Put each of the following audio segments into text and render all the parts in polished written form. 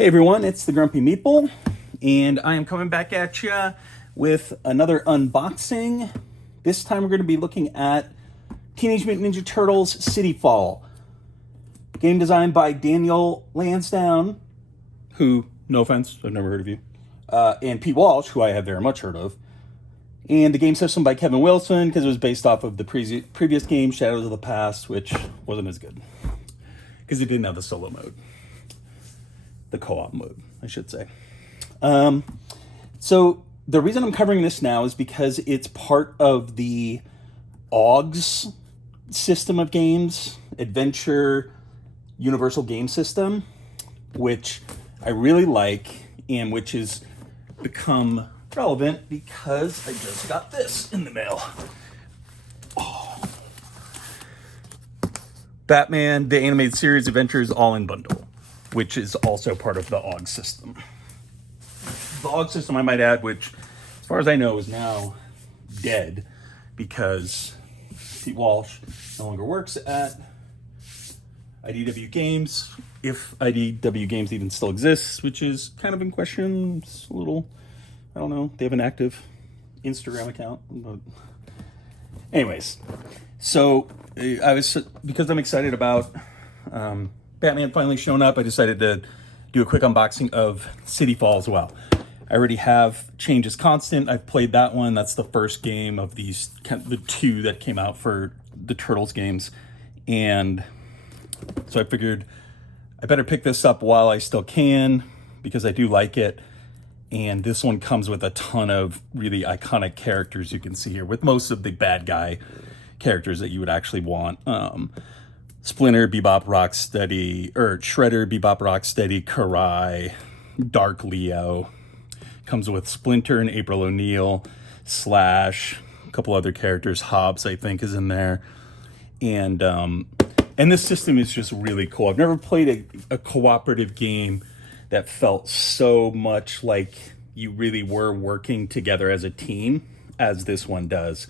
Hey everyone, it's the Grumpy Meeple, and I am coming back at you with another unboxing. This time we're going to be looking at Teenage Mutant Ninja Turtles City Fall. Game designed by Daniel Lansdowne, who, no offense, I've never heard of you, and Pete Walsh, who I have very much heard of. And the game system by Kevin Wilson, because it was based off of the previous game, Shadows of the Past, which wasn't as good, because it didn't have the solo mode. The co-op mode, I should say. So the reason I'm covering this now is because it's part of the AUGS system of games, Adventure Universal Game System, which I really like and which has become relevant because I just got this in the mail. Oh. Batman, the Animated Series Adventures All-in Bundle, which is also part of the AUGS system. The AUGS system, I might add, which, as far as I know, is now dead because Pete Walsh no longer works at IDW Games, if IDW Games even still exists, which is kind of in question. It's a little, I don't know, they have an active Instagram account. But anyways, so because I'm excited about Batman finally shown up, I decided to do a quick unboxing of City Fall as well. I already have Change is Constant. I've played that one. That's the first game of these, the two that came out for the Turtles games. And so I figured I better pick this up while I still can because I do like it. And this one comes with a ton of really iconic characters you can see here, with most of the bad guy characters that you would actually want. Splinter, Bebop, Rocksteady, or Shredder, Bebop, Rocksteady, Karai, Dark Leo. Comes with Splinter and April O'Neil, Slash, a couple other characters. Hobbs, I think, is in there. And this system is just really cool. I've never played a cooperative game that felt so much like you really were working together as a team as this one does.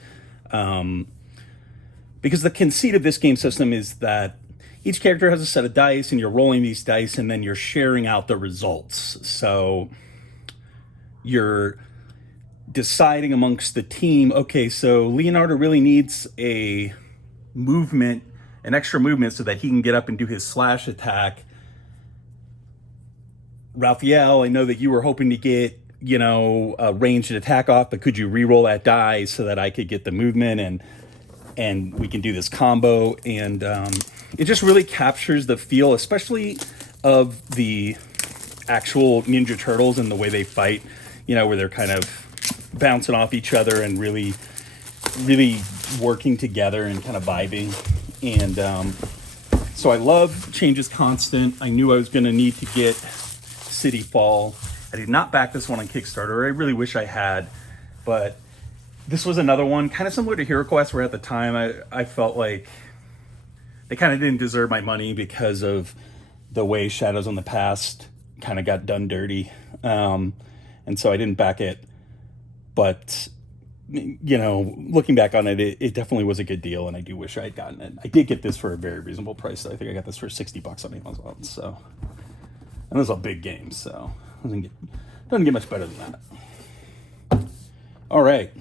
Because the conceit of this game system is that each character has a set of dice and you're rolling these dice and then you're sharing out the results. So you're deciding amongst the team, okay, so Leonardo really needs a movement, an extra movement so that he can get up and do his slash attack. Raphael, I know that you were hoping to get, a ranged attack off, but could you re-roll that die so that I could get the movement and we can do this combo? And it just really captures the feel, especially of the actual Ninja Turtles and the way they fight, where they're kind of bouncing off each other and really, really working together and kind of vibing. And so I love Change is Constant. I knew I was going to need to get City Fall. I did not back this one on Kickstarter. I really wish I had, but this was another one, kind of similar to Hero Quest, where at the time I felt like they kind of didn't deserve my money because of the way Shadows on the Past kind of got done dirty. And so I didn't back it. But, looking back on it, it definitely was a good deal, and I do wish I had gotten it. I did get this for a very reasonable price. I think I got this for $60 on Amazon. So, and this is a big game, so it doesn't get much better than that. All right.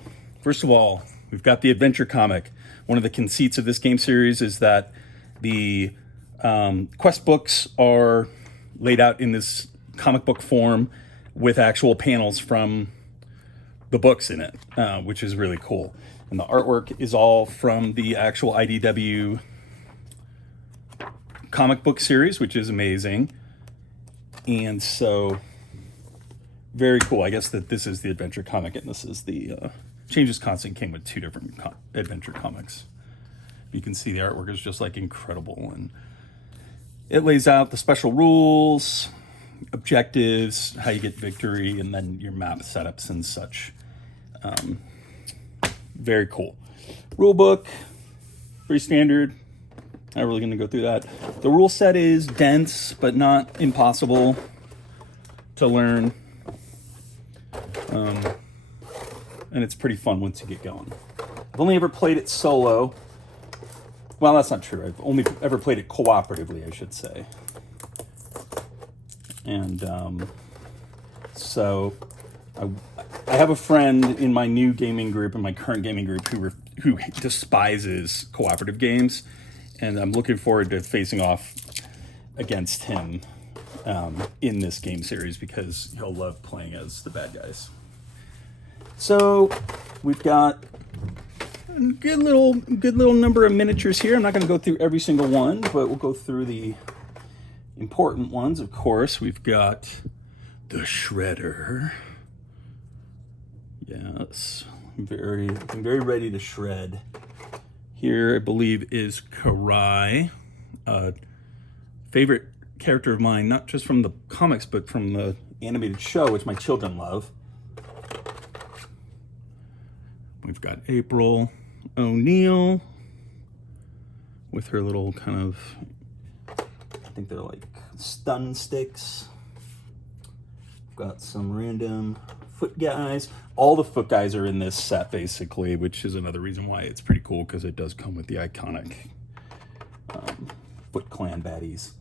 First of all, we've got the adventure comic. One of the conceits of this game series is that the quest books are laid out in this comic book form with actual panels from the books in it, which is really cool. And the artwork is all from the actual IDW comic book series, which is amazing. And so, very cool. I guess that this is the adventure comic and this is the Change is Constant. Came with two different adventure comics. You can see the artwork is just like incredible, and it lays out the special rules, objectives, how you get victory, and then your map setups and such. Very cool. Rule book, pretty standard. Not really going to go through that. The rule set is dense, but not impossible to learn. And it's pretty fun once you get going. I've only ever played it solo. Well, that's not true. I've only ever played it cooperatively, I should say. And so I have a friend in my new gaming group, in my current gaming group, who despises cooperative games, and I'm looking forward to facing off against him in this game series because he'll love playing as the bad guys. So we've got a good little number of miniatures here. I'm not going to go through every single one, but we'll go through the important ones. Of course, we've got the Shredder. Yes, I'm very ready to shred. Here, I believe, is Karai, favorite character of mine, not just from the comics, but from the animated show, which my children love. We've got April O'Neil with her little kind of, I think they're like stun sticks. We've got some random foot guys. All the foot guys are in this set, basically, which is another reason why it's pretty cool, because it does come with the iconic Foot Clan baddies.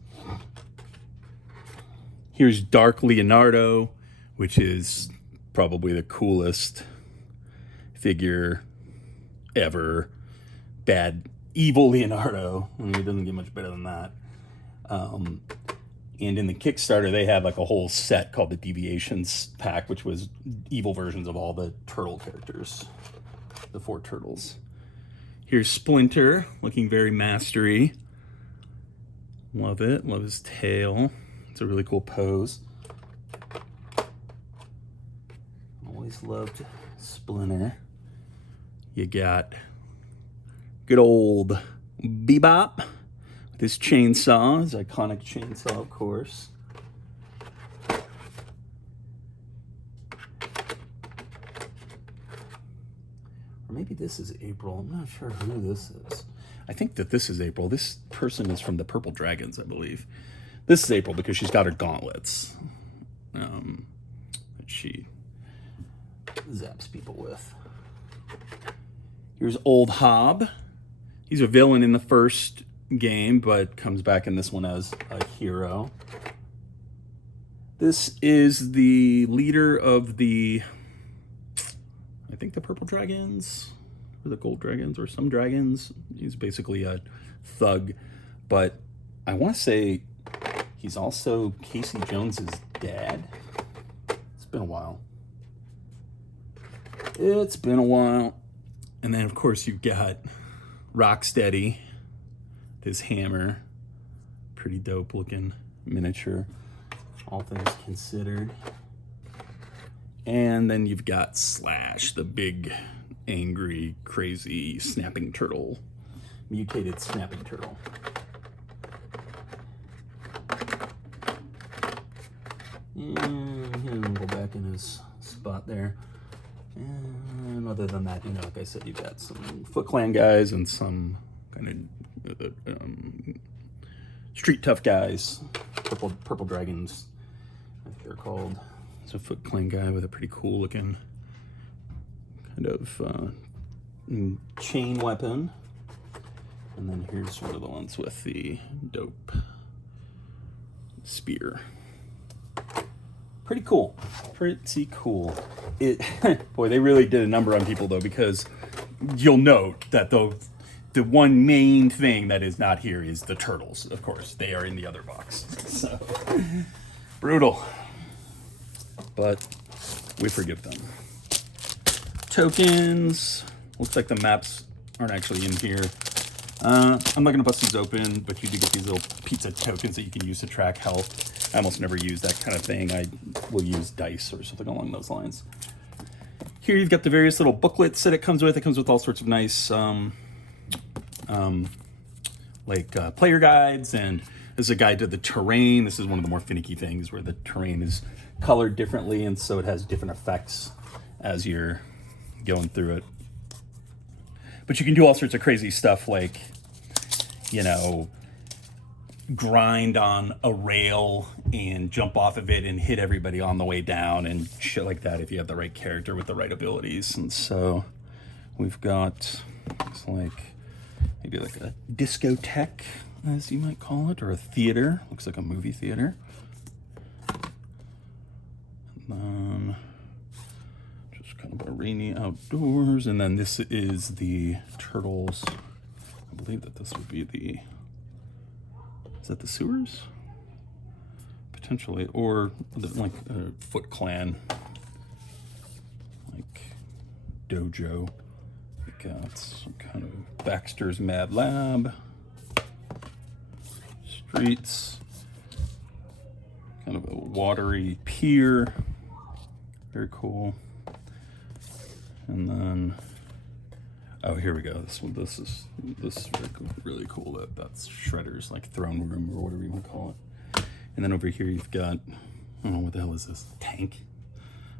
Here's Dark Leonardo, which is probably the coolest figure ever. Evil Leonardo. I mean, it doesn't get much better than that. And in the Kickstarter, they had like a whole set called the Deviations Pack, which was evil versions of all the turtle characters, the 4 turtles. Here's Splinter, looking very mastery. Love it. Love his tail. It's a really cool pose. Always loved Splinter. You got good old Bebop. This chainsaw, his iconic chainsaw, of course. Or maybe this is April. I'm not sure who this is. I think that this is April. This person is from the Purple Dragons, I believe. This is April because she's got her gauntlets that she zaps people with. Here's Old Hob. He's a villain in the first game, but comes back in this one as a hero. This is the leader of the, I think, the Purple Dragons, or the Gold Dragons, or some dragons. He's basically a thug, but I want to say he's also Casey Jones's dad. It's been a while. It's been a while. And then, of course, you've got Rocksteady, his hammer. Pretty dope looking miniature, all things considered. And then you've got Slash, the big, angry, crazy snapping turtle. Mutated snapping turtle. And he'll go back in his spot there. And other than that, you know, like I said, you've got some Foot Clan guys and some kind of street tough guys. Purple Dragons, I think they're called. It's a Foot Clan guy with a pretty cool looking kind of chain weapon. And then here's one of the ones with the dope spear. Pretty cool. Pretty cool. Boy, they really did a number on people, though, because you'll note that the one main thing that is not here is the turtles. Of course, they are in the other box. So, brutal. But we forgive them. Tokens. Looks like the maps aren't actually in here. I'm not going to bust these open, but you do get these little pizza tokens that you can use to track health. I almost never use that kind of thing. I will use dice or something along those lines. Here you've got the various little booklets that it comes with. It comes with all sorts of nice player guides, and there's a guide to the terrain. This is one of the more finicky things where the terrain is colored differently, and so it has different effects as you're going through it. But you can do all sorts of crazy stuff like, you know, grind on a rail and jump off of it and hit everybody on the way down and shit like that if you have the right character with the right abilities. And so we've got, it's like maybe like a discotheque, as you might call it, or a theater. Looks like a movie theater. then just kind of a rainy outdoors. And then this is the Turtles. I believe that this would be the, is that the sewers? Potentially, or like a Foot Clan, like dojo. We got some kind of Baxter's Mad Lab, streets, kind of a watery pier, very cool. And then, oh, here we go. This is very cool, really cool. That's Shredder's like throne room or whatever you want to call it. And then over here you've got, I don't know, what the hell is this? Tank?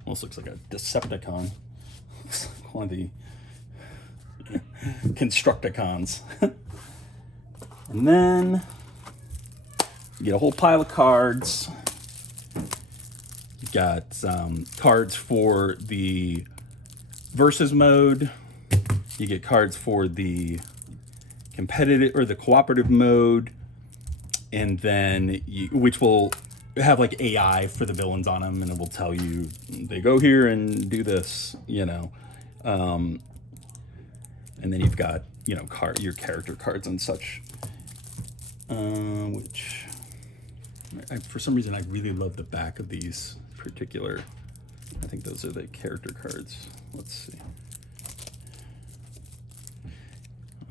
Almost looks like a Decepticon. One of the Constructicons. And then you get a whole pile of cards. You got cards for the versus mode. You get cards for the competitive or the cooperative mode. And then, which will have like AI for the villains on them, and it will tell you they go here and do this, you know. And then you've got, you know, your character cards and such, which for some reason I really love the back of these particular. I think those are the character cards. Let's see.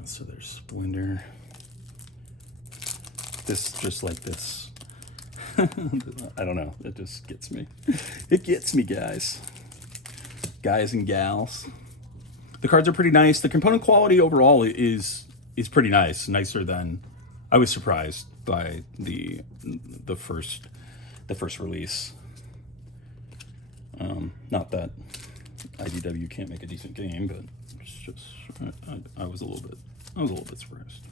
So there's Splinter. This, just like this. I don't know. It just gets me. It gets me, guys. Guys and gals. The cards are pretty nice. The component quality overall is pretty nice. Nicer than I was surprised by the first release. Not that IDW can't make a decent game, but it's just I was a little bit surprised.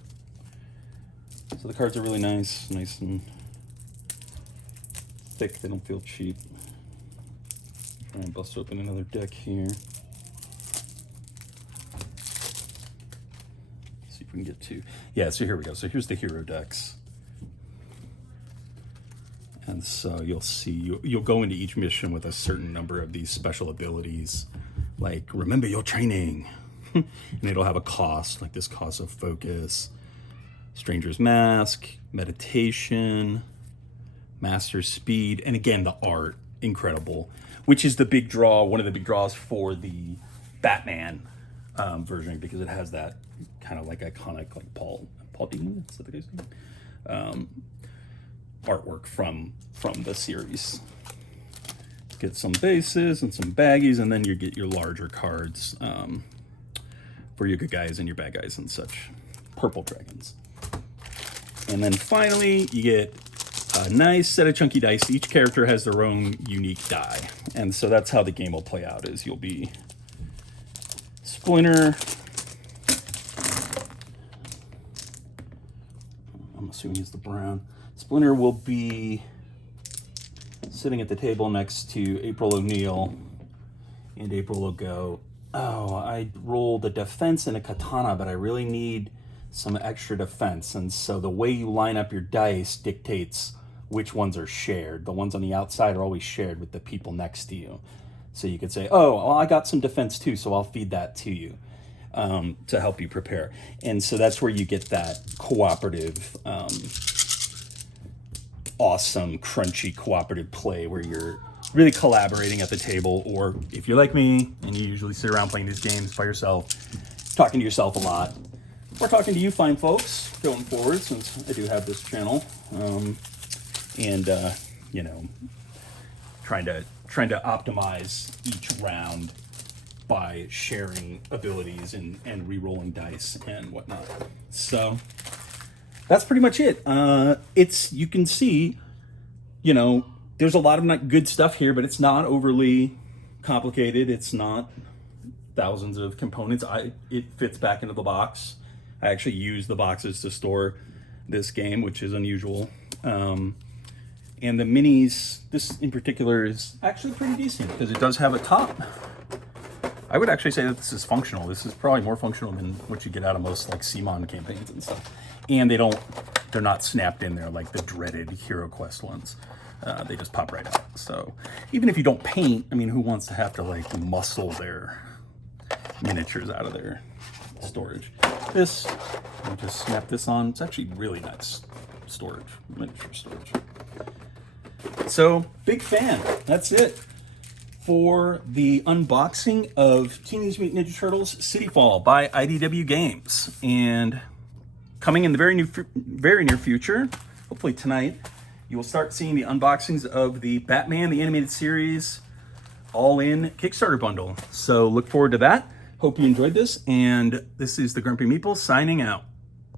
So the cards are really nice and thick. They don't feel cheap. Try and bust open another deck here. See if we can get to, yeah, so here we go. So here's the hero decks. And so you'll see, you'll go into each mission with a certain number of these special abilities, like remember your training. And it'll have a cost, like this cost of focus, Stranger's Mask, meditation, master speed, and again the art, incredible, which is the big draw, one of the big draws for the Batman version, because it has that kind of like iconic, like Paul Dini, is that the guy's name? Artwork from the series. Get some bases and some baggies, and then you get your larger cards for your good guys and your bad guys and such. Purple dragons. And then finally, you get a nice set of chunky dice. Each character has their own unique die. And so that's how the game will play out, is you'll be Splinter. I'm assuming he's the brown. Splinter will be sitting at the table next to April O'Neil. And April will go, oh, I rolled a defense and a katana, but I really need some extra defense. And so the way you line up your dice dictates which ones are shared. The ones on the outside are always shared with the people next to you. So you could say, oh, well, I got some defense too, so I'll feed that to you to help you prepare. And so that's where you get that cooperative, awesome, crunchy cooperative play where you're really collaborating at the table, or if you're like me and you usually sit around playing these games by yourself, talking to yourself a lot. We're talking to you fine folks going forward, since I do have this channel, you know, trying to optimize each round by sharing abilities and re-rolling dice and whatnot. So that's pretty much it. You can see, you know, there's a lot of good stuff here, but it's not overly complicated. It's not thousands of components. It fits back into the box. I actually use the boxes to store this game, which is unusual. And the minis, this in particular, is actually pretty decent because it does have a top. I would actually say that this is functional. This is probably more functional than what you get out of most like CMON campaigns and stuff. And they're not snapped in there like the dreaded Hero Quest ones. They just pop right out. So even if you don't paint, I mean, who wants to have to like muscle their miniatures out of their storage? This, you just snap this on. It's actually really nice storage, miniature storage. So big fan. That's it for the unboxing of Teenage Mutant Ninja Turtles City Fall by IDW Games. And coming in the very near future, hopefully tonight, you will start seeing the unboxings of the Batman, the animated series, all-in Kickstarter bundle. So look forward to that. Hope you enjoyed this, and this is the Grumpy Meeple signing out.